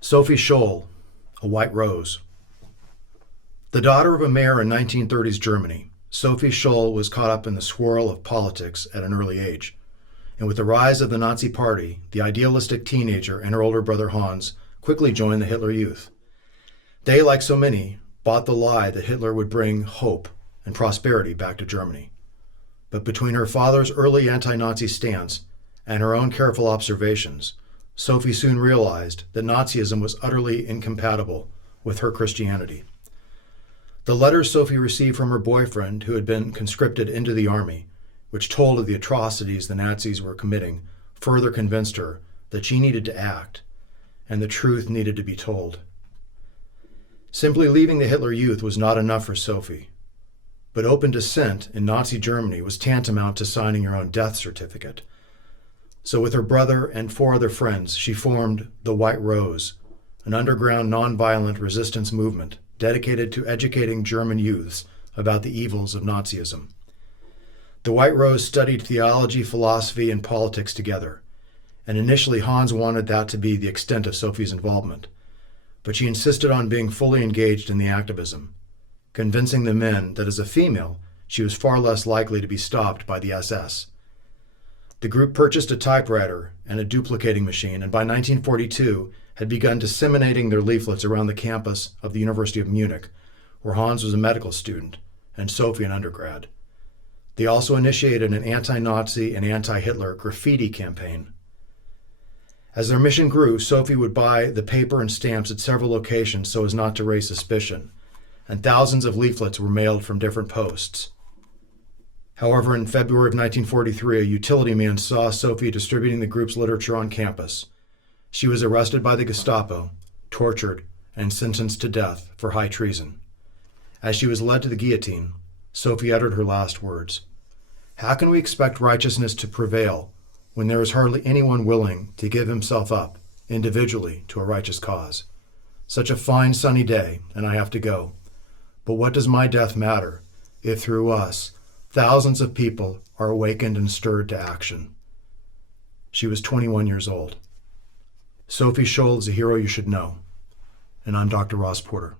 Sophie Scholl, A White Rose. The daughter of a mayor in 1930s Germany, Sophie Scholl was caught up in the swirl of politics at an early age. And with the rise of the Nazi Party, the idealistic teenager and her older brother Hans quickly joined the Hitler Youth. They, like so many, bought the lie that Hitler would bring hope and prosperity back to Germany. But between her father's early anti-Nazi stance and her own careful observations, Sophie soon realized that Nazism was utterly incompatible with her Christianity. The letters Sophie received from her boyfriend, who had been conscripted into the army, which told of the atrocities the Nazis were committing, further convinced her that she needed to act, and the truth needed to be told. Simply leaving the Hitler Youth was not enough for Sophie, but open dissent in Nazi Germany was tantamount to signing your own death certificate. So with her brother and 4 other friends, she formed the White Rose, an underground nonviolent resistance movement dedicated to educating German youths about the evils of Nazism. The White Rose studied theology, philosophy, and politics together, and initially Hans wanted that to be the extent of Sophie's involvement, but she insisted on being fully engaged in the activism, convincing the men that as a female, she was far less likely to be stopped by the SS. The group purchased a typewriter and a duplicating machine, and by 1942 had begun disseminating their leaflets around the campus of the University of Munich, where Hans was a medical student and Sophie an undergrad. They also initiated an anti-Nazi and anti-Hitler graffiti campaign. As their mission grew, Sophie would buy the paper and stamps at several locations so as not to raise suspicion, and thousands of leaflets were mailed from different posts. However, in February of 1943, a utility man saw Sophie distributing the group's literature on campus. She was arrested by the Gestapo, tortured, and sentenced to death for high treason. As she was led to the guillotine, Sophie uttered her last words. "How can we expect righteousness to prevail when there is hardly anyone willing to give himself up individually to a righteous cause? Such a fine sunny day, and I have to go. But what does my death matter if through us thousands of people are awakened and stirred to action?" She was 21 years old. Sophie Scholl is a hero you should know, and I'm Dr. Ross Porter.